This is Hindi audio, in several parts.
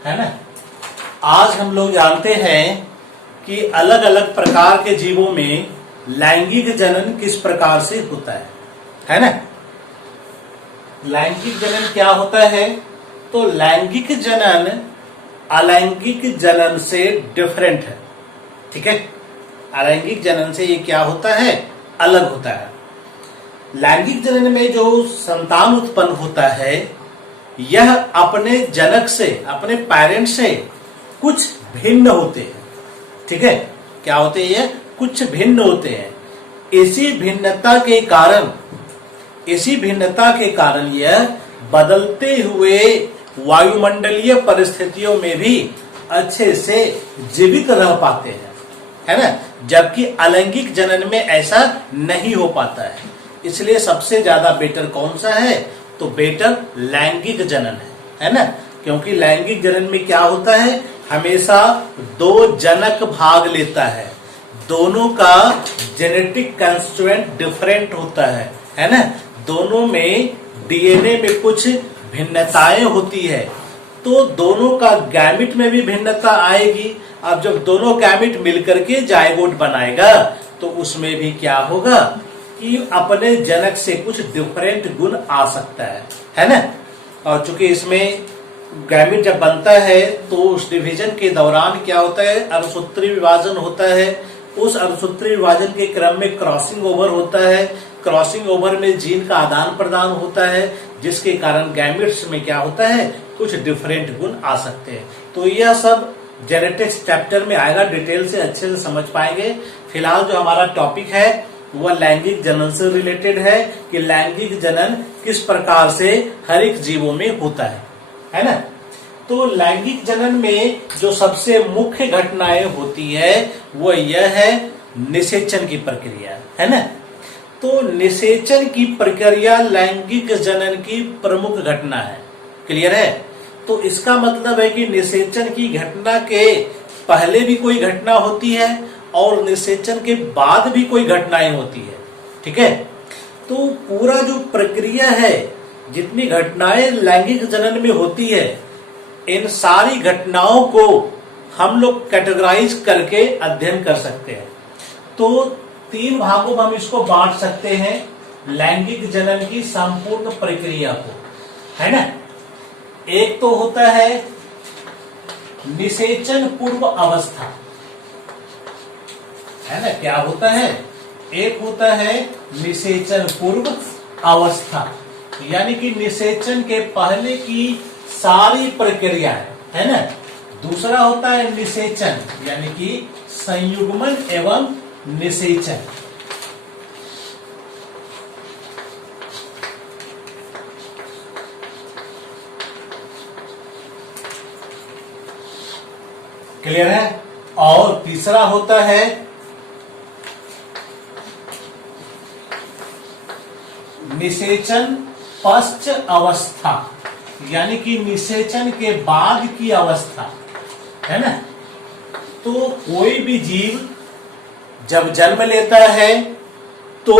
है ना। आज हम लोग जानते हैं कि अलग अलग प्रकार के जीवों में लैंगिक जनन किस प्रकार से होता है ना। लैंगिक जनन क्या होता है? तो लैंगिक जनन अलैंगिक जनन से डिफरेंट है, ठीक है। अलैंगिक जनन से ये क्या होता है? अलग होता है। लैंगिक जनन में जो संतान उत्पन्न होता है यह अपने जनक से, अपने पेरेंट से कुछ भिन्न होते हैं, ठीक है। क्या होते हैं? कुछ भिन्न होते हैं। इसी भिन्नता के कारण यह बदलते हुए वायुमंडलीय परिस्थितियों में भी अच्छे से जीवित रह पाते हैं, है ना। जबकि अलैंगिक जनन में ऐसा नहीं हो पाता है। इसलिए सबसे ज्यादा बेटर कौन सा है? तो बेटर लैंगिक जनन है ना। क्योंकि लैंगिक जनन में क्या होता है? हमेशा दो जनक भाग लेता है, दोनों का जेनेटिक कंस्टिट्यूएंट डिफरेंट होता है ना। दोनों में डीएनए में कुछ भिन्नताएं होती है, तो दोनों का गैमिट में भी भिन्नता आएगी। अब जब दोनों गैमिट मिलकर के जायगोट बनाएगा तो उसमें भी क्या होगा कि अपने जनक से कुछ डिफरेंट गुण आ सकता है ना। और चूंकि इसमें गैमिट जब बनता है तो उस डिवीजन के दौरान क्या होता है? अणुसूत्री विभाजन होता है। उस अणुसूत्री विभाजन के क्रम में क्रॉसिंग ओवर होता है। क्रॉसिंग ओवर में जीन का आदान प्रदान होता है, जिसके कारण गैमिट्स में क्या होता है? कुछ डिफरेंट गुण आ सकते हैं। तो यह सब जेनेटिक्स चैप्टर में आएगा, डिटेल से अच्छे से समझ पाएंगे। फिलहाल जो हमारा टॉपिक है वह लैंगिक जनन से रिलेटेड है कि लैंगिक जनन किस प्रकार से हर एक जीवों में होता है ना। तो लैंगिक जनन में जो सबसे मुख्य घटनाएं होती है वो यह है निषेचन की प्रक्रिया, है ना। तो निषेचन की प्रक्रिया लैंगिक जनन की प्रमुख घटना है। क्लियर है? तो इसका मतलब है कि निषेचन की घटना के पहले भी कोई घटना होती है और निषेचन के बाद भी कोई घटनाएं होती है, ठीक है। तो पूरा जो प्रक्रिया है, जितनी घटनाएं लैंगिक जनन में होती है, इन सारी घटनाओं को हम लोग कैटेगराइज करके अध्ययन कर सकते हैं। तो 3 भागों में हम इसको बांट सकते हैं लैंगिक जनन की संपूर्ण प्रक्रिया को, है ना। एक तो होता है निषेचन पूर्व अवस्था, है ना। क्या होता है? एक होता है निषेचन पूर्व अवस्था, यानी कि निषेचन के पहले की सारी प्रक्रिया है ना। दूसरा होता है निषेचन, यानी कि संयुग्मन एवं निषेचन। क्लियर है? और तीसरा होता है निषेचन पश्च अवस्था, यानी कि निषेचन के बाद की अवस्था, है ना। तो कोई भी जीव जब जन्म लेता है तो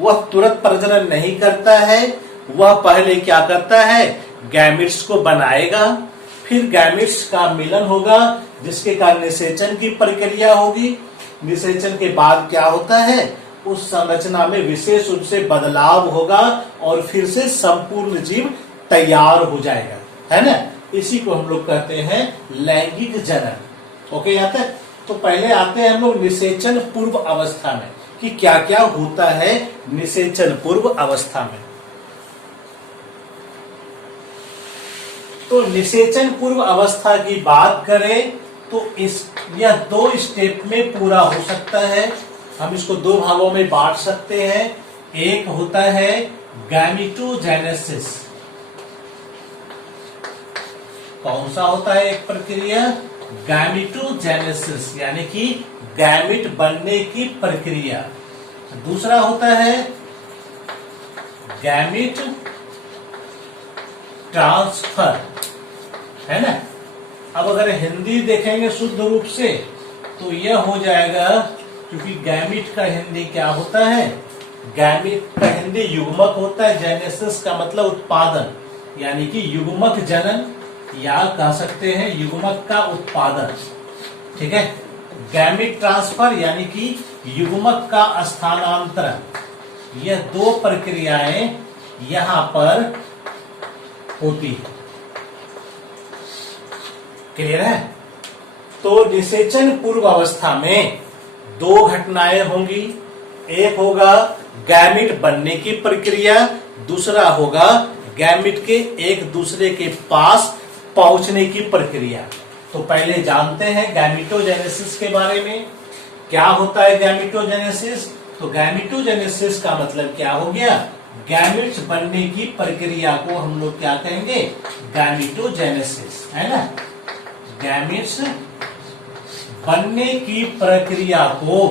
वह तुरंत प्रजनन नहीं करता है। वह पहले क्या करता है? गैमिट्स को बनाएगा, फिर गैमिट्स का मिलन होगा, जिसके कारण निषेचन की प्रक्रिया होगी। निषेचन के बाद क्या होता है? उस संरचना में विशेष रूप से बदलाव होगा और फिर से संपूर्ण जीव तैयार हो जाएगा, है ना। इसी को हम लोग कहते हैं लैंगिक जनन। ओके, यहाँ तक। तो पहले आते हैं हम लोग निषेचन पूर्व अवस्था में कि क्या क्या होता है निषेचन पूर्व अवस्था में। तो निषेचन पूर्व अवस्था की बात करें तो यह 2 स्टेप में पूरा हो सकता है। हम इसको 2 भागों में बांट सकते हैं। एक होता है गैमिटोजेनेसिस। कौन सा होता है एक प्रक्रिया? गैमिटोजेनेसिस, यानी कि गैमिट बनने की प्रक्रिया। दूसरा होता है गैमिट ट्रांसफर, है ना। अब अगर हिंदी देखेंगे शुद्ध रूप से तो यह हो जाएगा, क्योंकि गैमिट का हिंदी क्या होता है? गैमिट का हिंदी युग्मक होता है। जेनेसिस का मतलब उत्पादन, यानी कि युग्मक जनन। या कह सकते हैं युग्मक का उत्पादन। ठीक है, गैमिट ट्रांसफर यानी कि युग्मक का स्थानांतरण, यह दो प्रक्रियाएं यहां पर होती है। क्लियर है? तो निषेचन पूर्व अवस्था में दो घटनाएं होंगी, एक होगा गैमिट बनने की प्रक्रिया, दूसरा होगा गैमिट के एक दूसरे के पास पहुंचने की प्रक्रिया। तो पहले जानते हैं गैमिटोजेनेसिस के बारे में। क्या होता है गैमिटोजेनेसिस? तो गैमिटोजेनेसिस का मतलब क्या हो गया? गैमिट्स बनने की प्रक्रिया को हम लोग क्या कहेंगे? गैमिटोजेनेसिस, है ना। गैमिट्स बनने की प्रक्रिया को,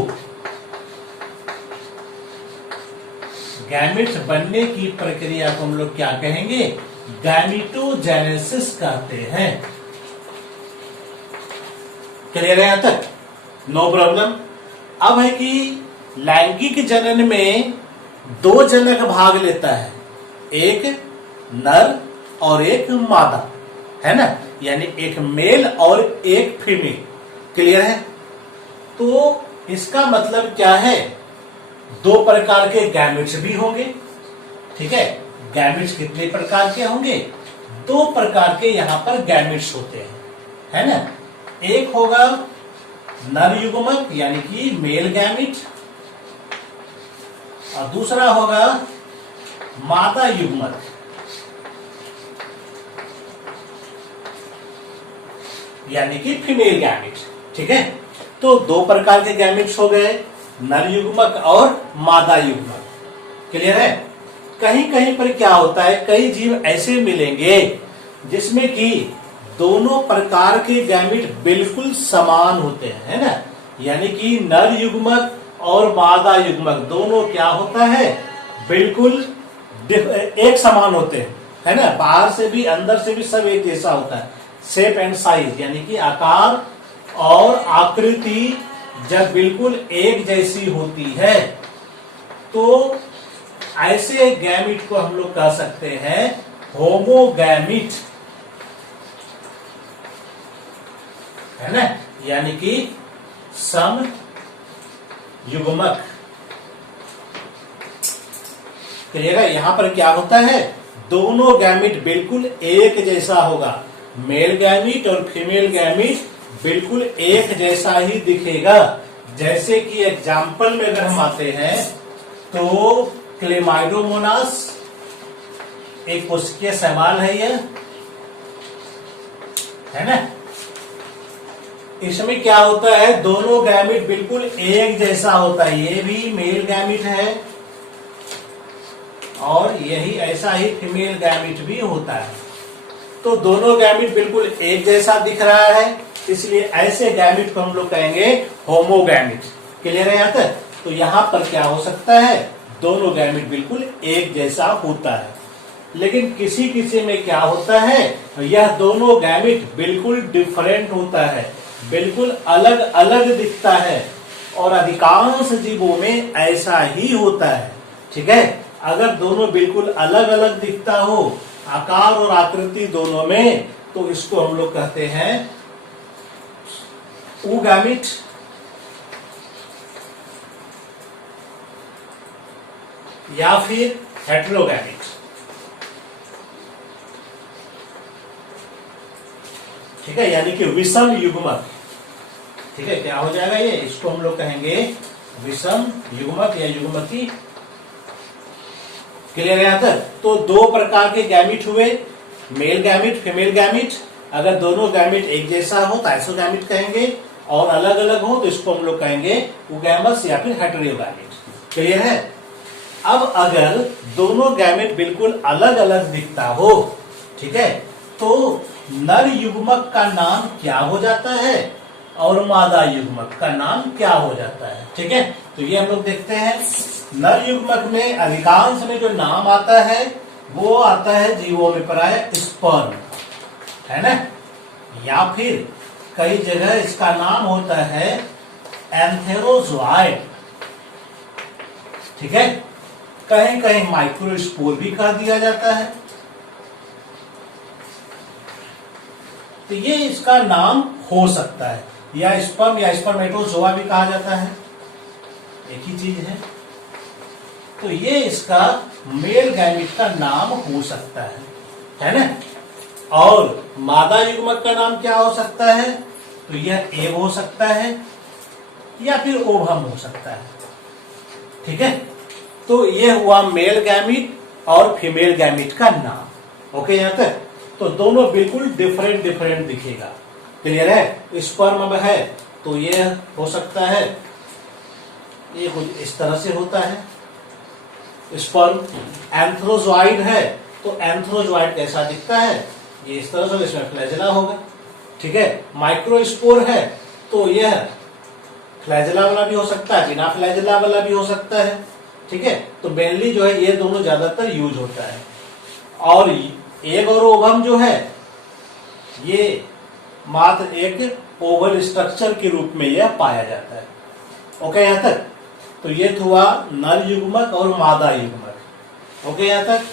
गैमिट्स बनने की प्रक्रिया को हम लोग क्या कहेंगे? गैमिटोजेनेसिस कहते हैं। क्लियर है यहां तक? No problem. अब है कि लैंगिक जनन में दो जनक भाग लेता है, एक नर और एक मादा, है ना, यानी एक मेल और एक फीमेल। क्लियर है? तो इसका मतलब क्या है? दो प्रकार के गैमिट्स भी होंगे। ठीक है, गैमिट्स कितने प्रकार के होंगे? दो प्रकार के यहां पर गैमिट्स होते हैं, है ना। एक होगा नर युग्मक यानी कि मेल गैमिट, और दूसरा होगा मादा युग्मक यानी कि फीमेल गैमिट। ठीक है, तो दो प्रकार के गैमिट्स हो गए, नर युग्मक और मादा युग्मक। क्लियर है? कहीं कहीं पर क्या होता है, कई जीव ऐसे मिलेंगे जिसमें कि दोनों प्रकार के गैमिट बिल्कुल समान होते हैं, है ना, यानी कि नर युग्मक और मादा युग्मक दोनों क्या होता है? बिल्कुल एक समान होते हैं, है ना। बाहर से भी अंदर से भी सब एक जैसा होता है। शेप एंड साइज यानी कि आकार और आकृति जब बिल्कुल एक जैसी होती है तो ऐसे गैमिट को हम लोग कह सकते हैं होमोगैमिट, है ना, यानी कि सम युग्मक। क्लियर है? यहां पर क्या होता है? दोनों गैमिट बिल्कुल एक जैसा होगा, मेल गैमिट और फीमेल गैमिट बिल्कुल एक जैसा ही दिखेगा। जैसे कि एग्जाम्पल में अगर हम आते हैं तो क्लेमाइडोमोनास एक कोशिकीय शैवाल है यह, है ना। इसमें क्या होता है? दोनों गैमिट बिल्कुल एक जैसा होता है, ये भी मेल गैमिट है और यही ऐसा ही फीमेल गैमिट भी होता है। तो दोनों गैमिट बिल्कुल एक जैसा दिख रहा है, इसलिए ऐसे गैमिट को हम लोग कहेंगे होमोगैमिट। क्लियर है यहां तक? तो यहां पर क्या हो सकता है? दोनों गैमिट बिल्कुल एक जैसा होता है, लेकिन किसी किसी में क्या होता है? यह दोनों गैमिट बिल्कुल डिफरेंट होता है, बिल्कुल अलग अलग दिखता है, और अधिकांश जीवों में ऐसा ही होता है। ठीक है, अगर दोनों बिल्कुल अलग अलग दिखता हो, आकार और आकृति दोनों में, तो इसको हम लोग कहते हैं ऊगैमिट या फिर हेटेरोगैमिट। ठीक है, यानी कि विषम युग्मक। ठीक है, क्या हो जाएगा ये? इसको हम लोग कहेंगे विषम युग्मक या युग्मकी। क्लियर है यहां तक? तो दो प्रकार के गैमिट हुए, मेल गैमिट, फीमेल गैमिट। अगर दोनों गैमिट एक जैसा हो तो आइसोगैमिट कहेंगे, और अलग अलग हो तो इसको हम लोग कहेंगे ऊगैमस या फिर हेटेरोगैमिट। क्लियर है? अब अगर दोनों गैमिट बिल्कुल अलग अलग दिखता हो, ठीक है, तो नर युग्मक का नाम क्या हो जाता है और मादा युग्मक का नाम क्या हो जाता है? ठीक है, तो ये हम लोग देखते हैं। नर युग्मक में अधिकांश में जो नाम आता है वो आता है जीवों में प्राय स्पर्म, है ना, या फिर कई जगह इसका नाम होता है एंथेरोजोआइड। ठीक है, कहीं कहीं माइक्रोस्पोर भी कह दिया जाता है। तो ये इसका नाम हो सकता है, या स्पर्म या स्पर्मेटोजोआ भी कहा जाता है, एक ही चीज है। तो ये इसका मेल गैमिट का नाम हो सकता है ना। और मादा युग्मक का नाम क्या हो सकता है, तो यह एग हो सकता है या फिर ओवम हो सकता है, ठीक है। तो यह हुआ मेल गैमिट और फीमेल गैमिट का नाम। ओके यहां तक। तो दोनों बिल्कुल डिफरेंट डिफरेंट दिखेगा, क्लियर है। स्पर्म अब है तो यह हो सकता है, ये कुछ इस तरह से होता है स्पर्म। एंथ्रोजॉइड है तो एंथ्रोजॉइड कैसा दिखता है, ये इस तरह से, इसमें फ्लैजेला होगा, ठीक है। माइक्रोस्पोर है तो यह फ्लैजेला वाला भी हो सकता है, बिना फ्लैजेला वाला भी हो सकता है, ठीक है। तो मेनली जो है ये दोनों ज्यादातर यूज होता है। और एग और ओवम जो है ये मात्र एक ओवल स्ट्रक्चर के रूप में यह पाया जाता है। ओके यहां तक। तो ये हुआ नर युग्मक और मादा युग्मक। ओके यहां तक।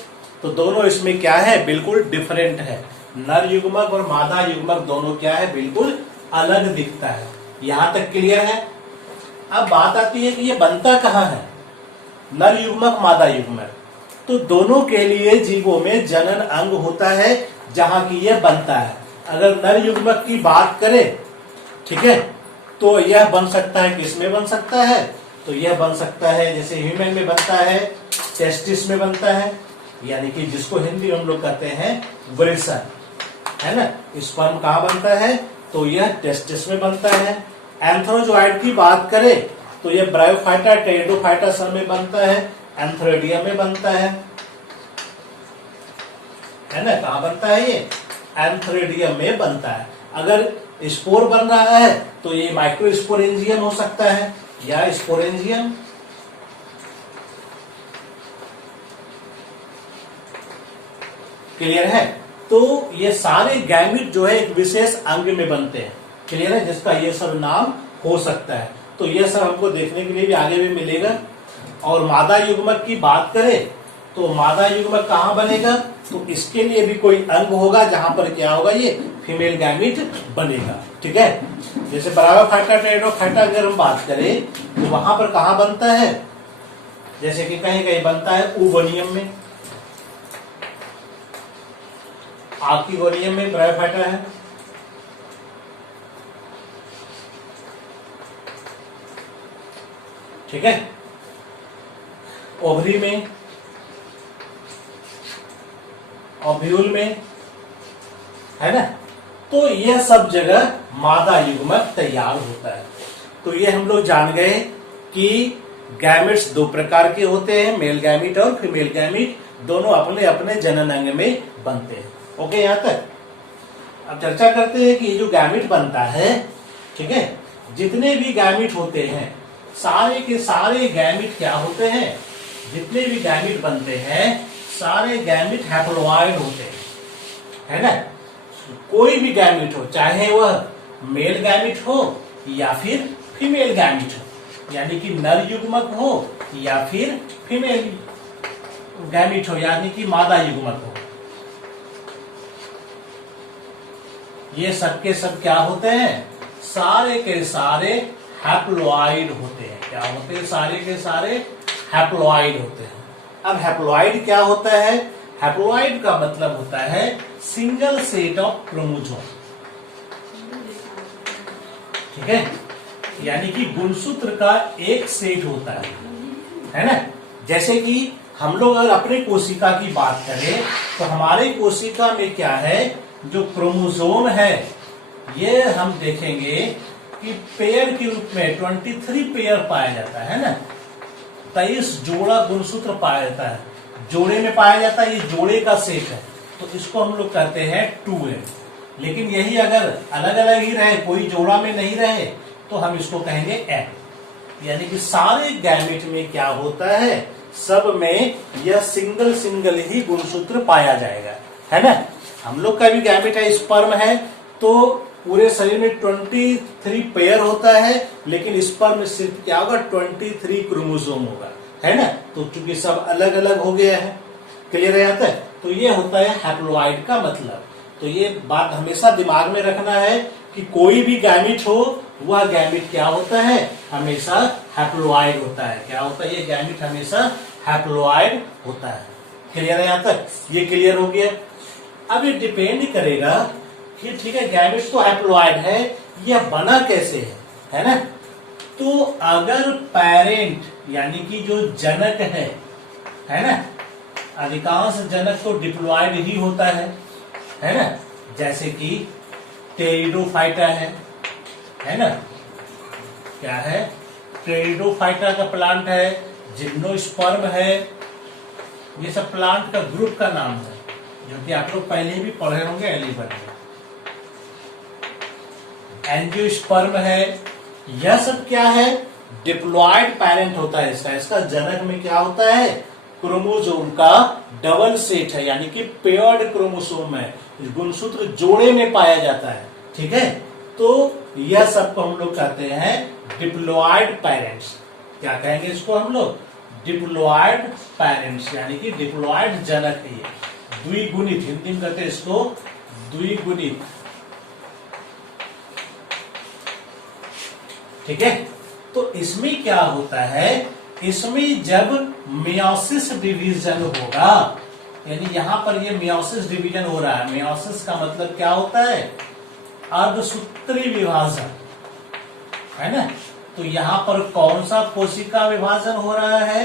तो दोनों इसमें क्या है, बिल्कुल डिफरेंट है। नर युग्मक और मादा युग्मक दोनों क्या है, बिल्कुल अलग दिखता है। यहां तक क्लियर है। अब बात आती है कि ये बनता कहां है, नर युग्मक मादा युग्मक। तो दोनों के लिए जीवों में जनन अंग होता है जहां की यह बनता है। अगर नर युग्मक की बात करें, ठीक है, तो यह बन सकता है, किसमें बन सकता है, तो यह बन सकता है जैसे ह्यूमन में बनता है, टेस्टिस में बनता है, यानी कि जिसको हिंदी में हम लोग कहते हैं वृषण, है ना। स्पर्म कहां बनता है, तो यह टेस्टिस में बनता है। एंथ्रोजॉइड की बात करें तो यह ब्रायोफाइटा टेरिडोफाइटा सब में बनता है, एंथ्रोडियम में बनता है ना। कहां बनता है ये, एंथ्रोडियम में बनता है। अगर स्पोर बन रहा है तो ये माइक्रोस्पोरेंजियम हो सकता है या स्पोरेंजियम, क्लियर है। तो ये सारे गैमिट जो है एक विशेष अंग में बनते हैं, क्लियर है, जिसका ये सब नाम हो सकता है। तो ये सब हमको देखने के लिए भी आगे भी मिलेगा। और मादा युग्मक की बात करें तो मादा युग्मक कहां बनेगा, तो इसके लिए भी कोई अंग होगा जहां पर क्या होगा, ये फीमेल गैमिट बनेगा, ठीक है। जैसे ब्रायोफाइटा टेरिडोफाइटा अगर हम बात करें तो वहां पर कहां बनता है, जैसे कि कहीं कहीं बनता है ओवनियम में, आर्किगोनियम में ब्रायोफाइटा है, ठीक है। ओवरी में, ओव्यूल में, है ना। तो यह सब जगह मादा युग्मक तैयार होता है। तो ये हम लोग जान गए कि गैमेट्स दो प्रकार के होते हैं, मेल गैमिट और फीमेल गैमिट, दोनों अपने अपने जनन अंग में बनते हैं। ओके यहां तक। अब चर्चा करते हैं कि ये जो गैमिट बनता है, ठीक है, जितने भी गैमिट होते हैं सारे के सारे गैमिट क्या होते हैं, जितने भी गैमिट बनते हैं सारे गैमिट हैप्लॉइड होते हैं, है ना। कोई भी गैमिट हो, चाहे वह मेल गैमिट हो या फिर फीमेल गैमिट हो, यानी कि नर युग्मक हो या फिर फीमेल गैमिट हो, यानी कि मादा युग्मक हो, ये सब के सब क्या होते हैं, सारे के सारे हैप्लॉइड होते हैं। क्या होते हैं, सारे के सारे हैप्लॉइड होते हैं। अब हैप्लॉइड क्या होता है, हैप्लॉइड का मतलब होता है सिंगल सेट ऑफ क्रोमोसोम, ठीक है, यानी कि गुणसूत्र का एक सेट होता है ना। जैसे कि हम लोग अगर अपने कोशिका की बात करें तो हमारे कोशिका में क्या है, जो क्रोमोसोम है ये हम देखेंगे कि पेयर के रूप में 23 पेयर पाया जाता है ना, 23 जोड़ा गुणसूत्र पाया जाता है, जोड़े में पाया जाता है, ये जोड़े का सेट है, तो इसको हम लोग कहते हैं 2n। लेकिन यही अगर अलग अलग ही रहे, कोई जोड़ा में नहीं रहे, तो हम इसको कहेंगे n। यानी कि सारे गैमेट में क्या होता है, सब में यह सिंगल सिंगल ही गुणसूत्र पाया जाएगा, है ना। हम लोग का भी गैमेट है, स्पर्म है, तो पूरे शरीर में 23 पेयर होता है, लेकिन स्पर्म में सिर्फ क्या होगा, 23 क्रोमोसोम होगा, है ना। तो चूंकि सब अलग अलग हो गया है, क्लियर है यहाँ तक। तो ये होता है हैप्लॉइड का मतलब। तो ये बात हमेशा दिमाग में रखना है कि कोई भी गैमिट हो, वह गैमिट क्या होता है, हमेशा हैप्लॉइड होता है। क्या होता है, ये गैमिट हमेशा हैप्लॉइड होता है। क्लियर है यहां तक, ये क्लियर हो गया। अब ये डिपेंड करेगा कि ठीक है गैमिट तो हैप्लॉइड है, यह बना कैसे है ना। तो अगर पेरेंट यानी कि जो जनक है ना, अधिकांश जनक तो डिप्लॉयड ही होता है ना, जैसे कि टेरिडोफाइटा है ना, क्या है, टेरिडोफाइटा का प्लांट है, जिम्नोस्पर्म है, ये सब प्लांट का ग्रुप का नाम है, जो कि आप लोग पहले भी पढ़े होंगे एलिफेंट में। एंजियोस्पर्म है, यह सब क्या है, डिप्लॉयड पेरेंट होता है इसका जनक में क्या होता है, क्रोमोसोम का डबल सेट है, यानी कि पेयर्ड क्रोमोसोम है, गुणसूत्र जोड़े में पाया जाता है। ठीक है, तो यह सब को हम लोग कहते हैं डिप्लॉयड पेरेंट्स। क्या कहेंगे इसको हम लोग, डिप्लॉयड पेरेंट्स, यानी कि डिप्लॉयड जनक है ये, द्विगुणित, हिंदी में कहते हैं इसको द्विगुणित। ठीक है, तो इसमें क्या होता है, इसमें जब मियोसिस डिवीजन होगा, यानी यहां पर ये मियोसिस डिवीजन हो रहा है। मियोसिस का मतलब क्या होता है, अर्धसूत्री विभाजन, है ना। तो यहां पर कौन सा कोशिका विभाजन हो रहा है,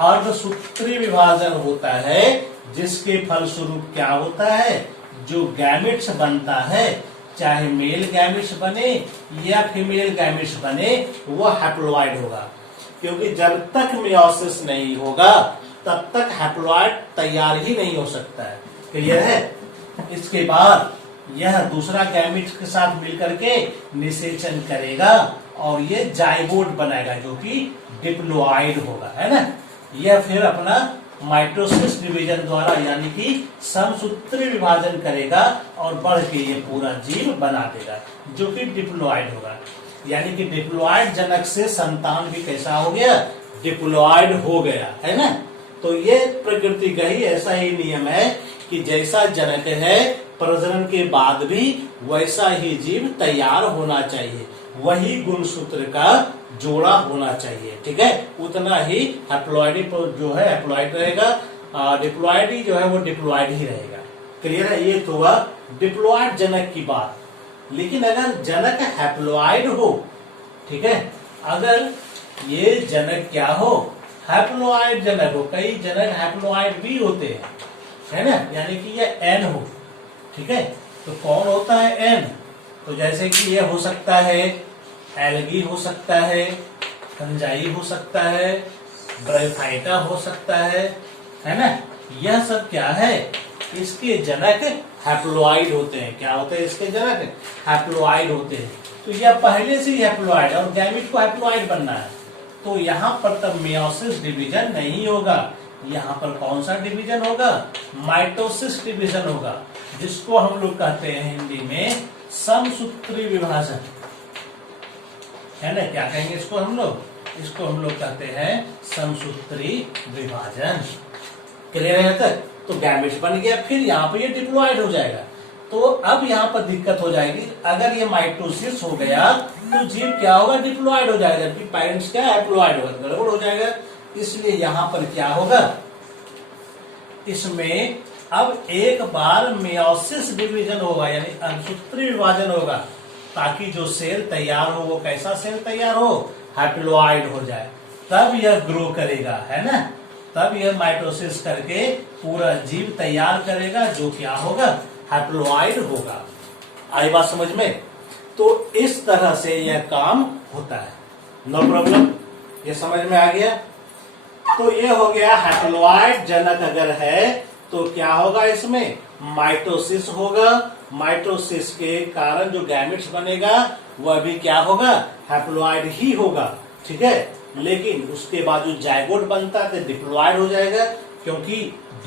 अर्धसूत्री विभाजन होता है, जिसके फलस्वरूप क्या होता है, जो गैमेट्स बनता है, चाहे मेल गैमेट्स बने या फीमेल गैमेट्स बने, वह हैप्लॉइड होगा। क्योंकि जब तक मियोसिस नहीं होगा तब तक हैप्लॉइड तैयार ही नहीं हो सकता है। क्लियर है। इसके बाद यह दूसरा गैमेट के साथ मिलकर के निषेचन करेगा और ये जाइगोट बनाएगा, जो कि डिप्लॉइड होगा, है ना। यह फिर अपना माइटोसिस डिवीजन द्वारा यानी कि समसूत्री विभाजन करेगा और बढ़ के ये पूरा जीव बना देगा, जो कि डिप्लॉइड होगा। यानी कि डिप्लॉइड जनक से संतान भी कैसा हो गया, डिप्लॉइड हो गया, है ना। तो ये प्रकृति का ही ऐसा ही नियम है कि जैसा जनक है प्रजनन के बाद भी वैसा ही जीव तैयार होना चाहिए, वही गुणसूत्र का जोड़ा होना चाहिए। ठीक है, उतना ही हैप्लॉइड जो है हैप्लॉइड रहेगा, डिप्लॉइड ही जो है वो डिप्लॉइड ही रहेगा। क्लियर है, ये तो हुआ डिप्लॉइड जनक की बात। लेकिन अगर जनक हैप्लॉइड हो, ठीक है, अगर ये जनक क्या हो, हैप्लॉइड जनक हो, कई जनक हैप्लॉइड भी होते हैं, है ना, यानी कि ये एन हो। ठीक है, तो कौन होता है एन, तो जैसे कि ये हो सकता है एल्गी हो सकता है, फंजाई हो सकता है, ब्रायोफाइटा हो सकता है ना। यह सब क्या है, इसके जनक हैप्लॉइड होते हैं। क्या होते हैं इसके जनक, हैप्लॉइड होते हैं। तो यह पहले से ही हैप्लॉइड और गैमेट को हैप्लॉइड बनना है, तो यहाँ पर तब मियोसिस डिवीजन नहीं होगा। यहाँ पर कौन सा डिवीजन होगा, माइटोसिस डिवीजन होगा, जिसको हम लोग कहते हैं हिंदी में समसूत्री विभाजन, है ना। क्या कहेंगे इसको हम लोग, इसको हम लोग कहते हैं समसूत्री विभाजन। क्लियर है तक। तो गैमेट्स बन गया, फिर यहाँ पर ये डिप्लॉइड हो जाएगा। तो अब यहाँ पर दिक्कत हो जाएगी, अगर ये माइटोसिस हो गया तो जीव क्या होगा, डिप्लॉइड हो जाएगा, जबकि पेरेंट्स क्या हैप्लॉइड होगा, गड़बड़ हो जाएगा। इसलिए यहाँ पर क्या होगा, इसमें अब एक बार मियोसिस डिवीजन होगा, यानी अंशसूत्री विभाजन होगा, ताकि जो सेल तैयार हो वो कैसा सेल तैयार हो, हैप्लॉइड हो जाए, तब यह ग्रो करेगा, है ना। तब यह माइटोसिस करके पूरा जीव तैयार करेगा, जो क्या होगा, हैप्लॉइड होगा। आई बात समझ में। तो इस तरह से यह काम होता है, नो प्रॉब्लम, ये समझ में आ गया। तो ये हो गया हैप्लॉइड जनक अगर है तो क्या होगा, इसमें माइटोसिस होगा, माइटोसिस के कारण जो गैमेट्स बनेगा वह भी क्या होगा, हैप्लॉइड ही होगा। ठीक है, लेकिन उसके बाद जो जाइगोट बनता है तो डिप्लॉइड हो जाएगा, क्योंकि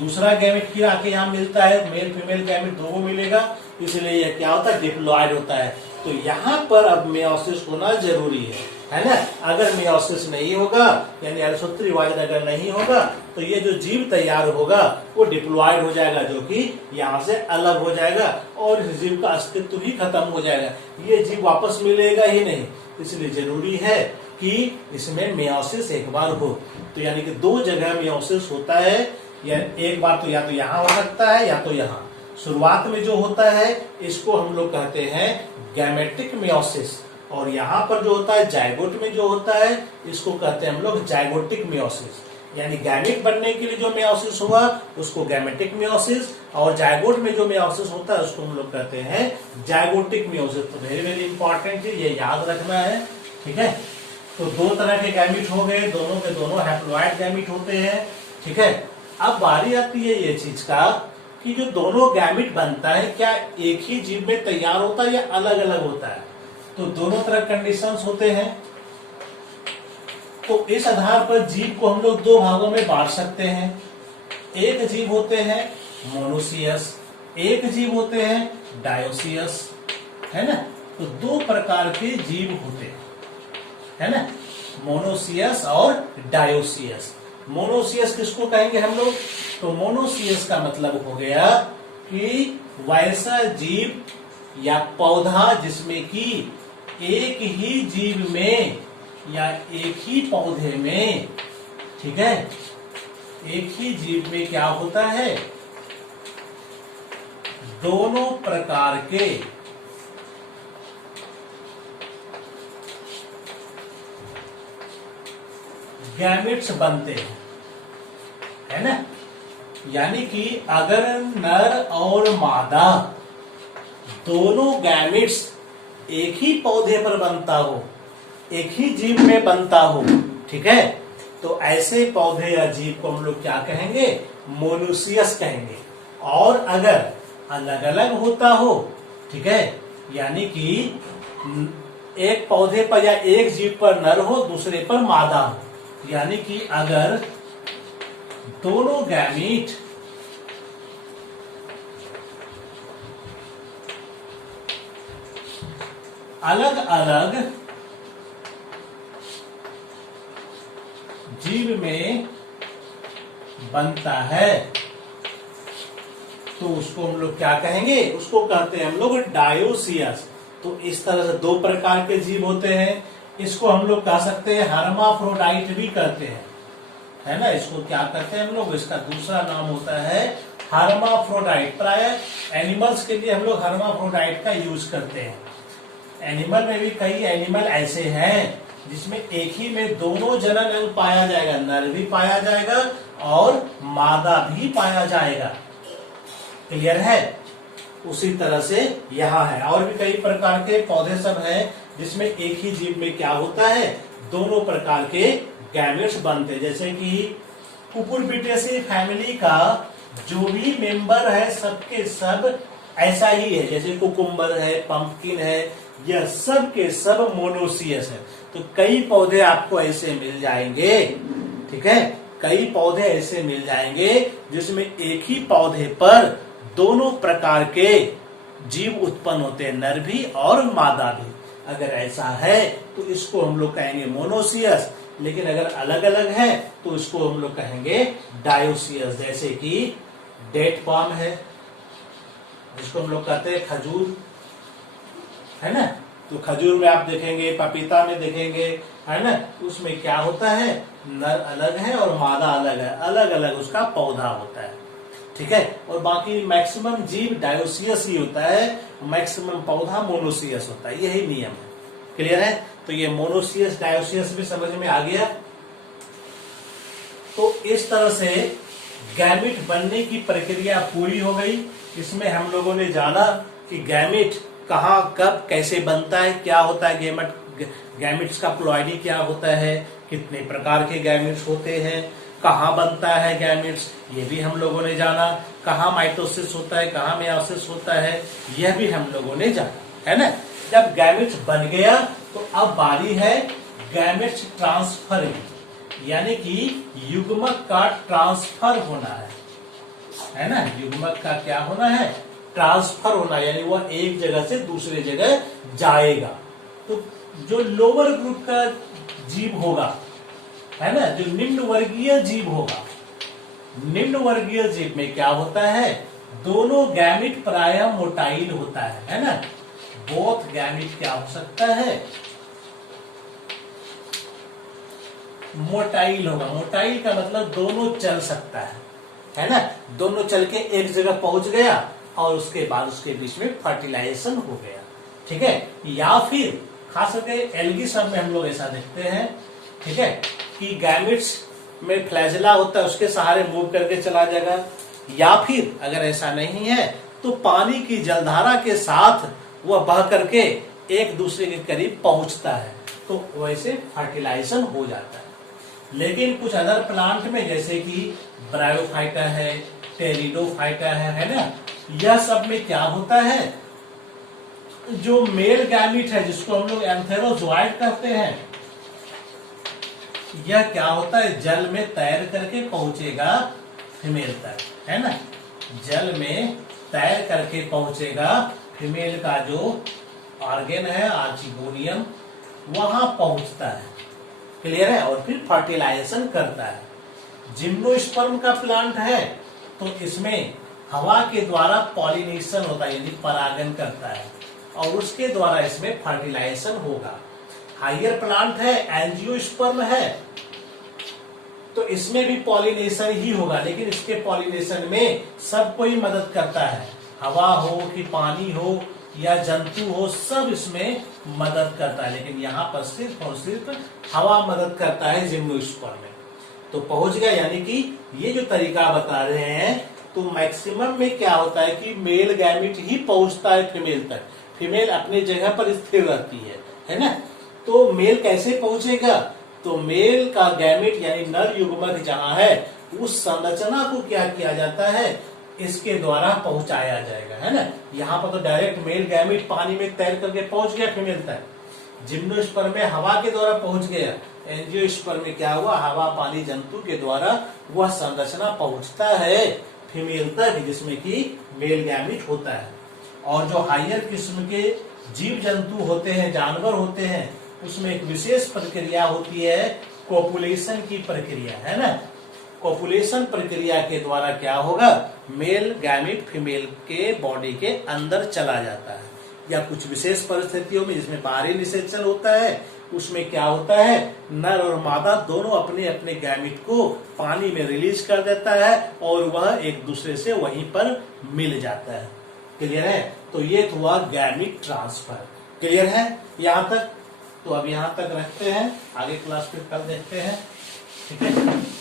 दूसरा गैमेट फिर आके यहाँ मिलता है, मेल फीमेल गैमेट दोनों मिलेगा, इसलिए यह क्या होता है, डिप्लॉइड होता है। तो यहाँ पर अब मियोसिस होना जरूरी है। है ना। अगर मियोसिस नहीं होगा यानी अल्पसूत्री विभाजन अगर नहीं होगा तो ये जो जीव तैयार होगा वो डिप्लॉयड हो जाएगा, जो कि यहाँ से अलग हो जाएगा और इस जीव का अस्तित्व ही खत्म हो जाएगा, ये जीव वापस मिलेगा ही नहीं। इसलिए जरूरी है कि इसमें मियोसिस एक बार हो। तो यानी कि दो जगह मियोसिस होता है, या एक बार तो या तो यहाँ हो सकता है या तो यहाँ। शुरुआत में जो होता है इसको हम लोग कहते हैं गैमेटिक मियोसिस, और यहाँ पर जो होता है जायगोट में जो होता है इसको कहते हैं हम लोग जायगोटिक मियोसिस। यानी गैमेट बनने के लिए जो मियोसिस हुआ उसको गैमेटिक मियोसिस, और जायगोट में जो मियोसिस होता है उसको हम लोग कहते हैं जायगोटिक मियोसिस। तो वेरी वेरी इंपॉर्टेंट है, ये याद रखना है, ठीक है। तो दो तरह के गैमेट हो गए, दोनों के दोनों हैप्लॉइड गैमेट होते हैं, ठीक है। अब बारी आती है ये चीज का कि जो दोनों गैमेट बनता है क्या एक ही जीव में तैयार होता है या अलग अलग होता है। तो दोनों तरह कंडीशंस होते हैं। तो इस आधार पर जीव को हम लोग दो भागों में बांट सकते हैं। एक जीव होते हैं मोनोसियस, एक जीव होते हैं डायोसियस, है ना। तो दो प्रकार के जीव होते हैं, है ना, मोनोसियस और डायोसियस। मोनोसियस किसको कहेंगे हम लोग? तो मोनोसियस का मतलब हो गया कि वैसा जीव या पौधा जिसमें कि एक ही जीव में या एक ही पौधे में, ठीक है, एक ही जीव में क्या होता है, दोनों प्रकार के गैमेट्स बनते हैं, है ना। यानी कि अगर नर और मादा दोनों गैमेट्स एक ही पौधे पर बनता हो, एक ही जीव में बनता हो, ठीक है, तो ऐसे पौधे या जीव को हम लोग क्या कहेंगे? मोनोसियस कहेंगे। और अगर अलग अलग होता हो, ठीक है, यानी कि एक पौधे पर या एक जीव पर नर हो दूसरे पर मादा हो, यानी कि अगर दोनों गैमीट अलग अलग जीव में बनता है तो उसको हम लोग क्या कहेंगे? उसको कहते हैं हम लोग डायोसियस। तो इस तरह से दो प्रकार के जीव होते हैं। इसको हम लोग कह सकते हैं हर्माफ्रोडाइट भी कहते हैं, है ना। इसको क्या कहते हैं हम लोग? इसका दूसरा नाम होता है हर्माफ्रोडाइट। प्राय एनिमल्स के लिए हम लोग हर्माफ्रोडाइट का यूज करते हैं। एनिमल में भी कई एनिमल ऐसे हैं जिसमें एक ही में दोनों जनन अंग पाया जाएगा, नर भी पाया जाएगा और मादा भी पाया जाएगा। क्लियर है? उसी तरह से यहाँ है। और भी कई प्रकार के पौधे सब हैं जिसमें एक ही जीव में क्या होता है, दोनों प्रकार के गैमेट्स बनते हैं। जैसे कि कुकुरबिटेसी फैमिली का जो भी मेंबर है सबके सब ऐसा ही है। जैसे कुकुम्बर है, पंपकिन है, यह सब के सब मोनोसियस है। तो कई पौधे आपको ऐसे मिल जाएंगे, ठीक है, कई पौधे ऐसे मिल जाएंगे जिसमें एक ही पौधे पर दोनों प्रकार के जीव उत्पन्न होते हैं, नर भी और मादा भी। अगर ऐसा है तो इसको हम लोग कहेंगे मोनोसियस। लेकिन अगर अलग अलग है तो इसको हम लोग कहेंगे डायोसियस। जैसे कि डेट पाम है जिसको हम लोग कहते हैं खजूर, है ना। तो खजूर में आप देखेंगे, पपीता में देखेंगे, है ना, उसमें क्या होता है, नर अलग है और मादा अलग है, अलग अलग उसका पौधा होता है, ठीक है। और बाकी मैक्सिमम जीव डायोसियस ही होता है, मैक्सिमम पौधा मोनोसियस होता है। यही नियम है। क्लियर है? तो ये मोनोसियस डायोसियस भी समझ में आ गया। तो इस तरह से गैमेट बनने की प्रक्रिया पूरी हो गई। इसमें हम लोगों ने जाना कि गैमेट कहाँ कब कैसे बनता है, क्या होता है गैमेट्स का प्लॉइडी क्या होता है, कितने प्रकार के गैमेट्स होते हैं, कहाँ बनता है गैमेट्स, ये भी हम लोगों ने जाना। कहाँ माइटोसिस होता है, कहाँ मेयोसिस होता है, यह भी हम लोगों ने जाना, है ना। जब गैमेट्स बन गया तो अब बारी है गैमेट्स ट्रांसफर की, यानी कि युग्मक का ट्रांसफर होना है ना। युग्मक का क्या होना है? ट्रांसफर होना, यानी वह एक जगह से दूसरे जगह जाएगा। तो जो लोअर ग्रुप का जीव होगा, है ना, जो निम्न वर्गीय जीव होगा, निम्न वर्गीय जीव में क्या होता है, दोनों गैमिट प्रायः मोटाइल होता है ना। बोथ गैमिट क्या हो सकता है, मोटाइल होगा। मोटाइल का मतलब दोनों चल सकता है ना, दोनों चल के एक जगह पहुंच गया और उसके बाद उसके बीच में फर्टिलाइजेशन हो गया, ठीक है। या फिर खास करके एल्गी सब में हम लोग ऐसा देखते हैं, ठीक है, कि गैमिट्स में फ्लैजेला होता है, उसके सहारे मूव करके चला जाएगा। या फिर अगर ऐसा नहीं है तो पानी की जलधारा के साथ वह बह करके एक दूसरे के करीब पहुंचता है, तो वैसे फर्टिलाइजेशन हो जाता है। लेकिन कुछ अदर प्लांट में जैसे कि ब्रायोफाइटा है, टेरिडोफाइटा है ना, यह सब में क्या होता है, जो मेल गैमिट है जिसको हम लोग एंथेरोजोइड कहते हैं, यह क्या होता है, जल में तैर करके पहुंचेगा फीमेल तक, है ना, जल में तैर करके पहुंचेगा, फीमेल का जो ऑर्गेन है आर्चिगोनियम वहां पहुंचता है, क्लियर है, और फिर फर्टिलाइजेशन करता है। जिम्नोस्पर्म का प्लांट है तो इसमें हवा के द्वारा पॉलिनेशन होता है, यानी परागन करता है, और उसके द्वारा इसमें फर्टिलाइजेशन होगा। हायर प्लांट है, एंजियोस्पर्म है, तो इसमें भी पॉलिनेशन ही होगा, लेकिन इसके पॉलिनेशन में सबको ही मदद करता है, हवा हो कि पानी हो या जंतु हो, सब इसमें मदद करता है। लेकिन यहाँ पर सिर्फ और सिर्फ हवा मदद करता है जिम्नोस्पर्म में। तो पहुंच गया, यानी कि ये जो तरीका बता रहे हैं, तो मैक्सिमम में क्या होता है कि मेल गैमिट ही पहुंचता है फीमेल तक, फीमेल अपनी जगह पर स्थिर रहती है ना। तो मेल कैसे पहुंचेगा, तो मेल का गैमिट यानी नर युग्मक जहां है, उस संरचना को क्या किया जाता है, इसके द्वारा पहुंचाया जाएगा, है ना। यहाँ पर तो डायरेक्ट मेल गैमिट पानी में तैर करके पहुंच गया फीमेल तक, जिम्नोस्पर्म में हवा के द्वारा पहुंच गया, एंजियोस्पर्म में क्या हुआ, हवा पानी जंतु के द्वारा वह संरचना पहुंचता है फीमेल तक, जिसमें कि मेल गैमिट होता है। और जो हायर किस्म के जीव जंतु होते हैं, जानवर होते हैं, उसमें एक विशेष प्रक्रिया होती है, कोपुलेशन की प्रक्रिया, है ना। कोपुलेशन प्रक्रिया के द्वारा क्या होगा, मेल गैमिट फीमेल के बॉडी के अंदर चला जाता है, या कुछ विशेष परिस्थितियों में जिसमें बाहरी निषेचन होता है, उसमें क्या होता है, नर और मादा दोनों अपने अपने गैमिट को पानी में रिलीज कर देता है और वह एक दूसरे से वहीं पर मिल जाता है, क्लियर है। तो ये हुआ गैमिट ट्रांसफर, क्लियर है यहाँ तक। तो अब यहाँ तक रखते हैं, आगे क्लास फिर कल देखते हैं, ठीक है।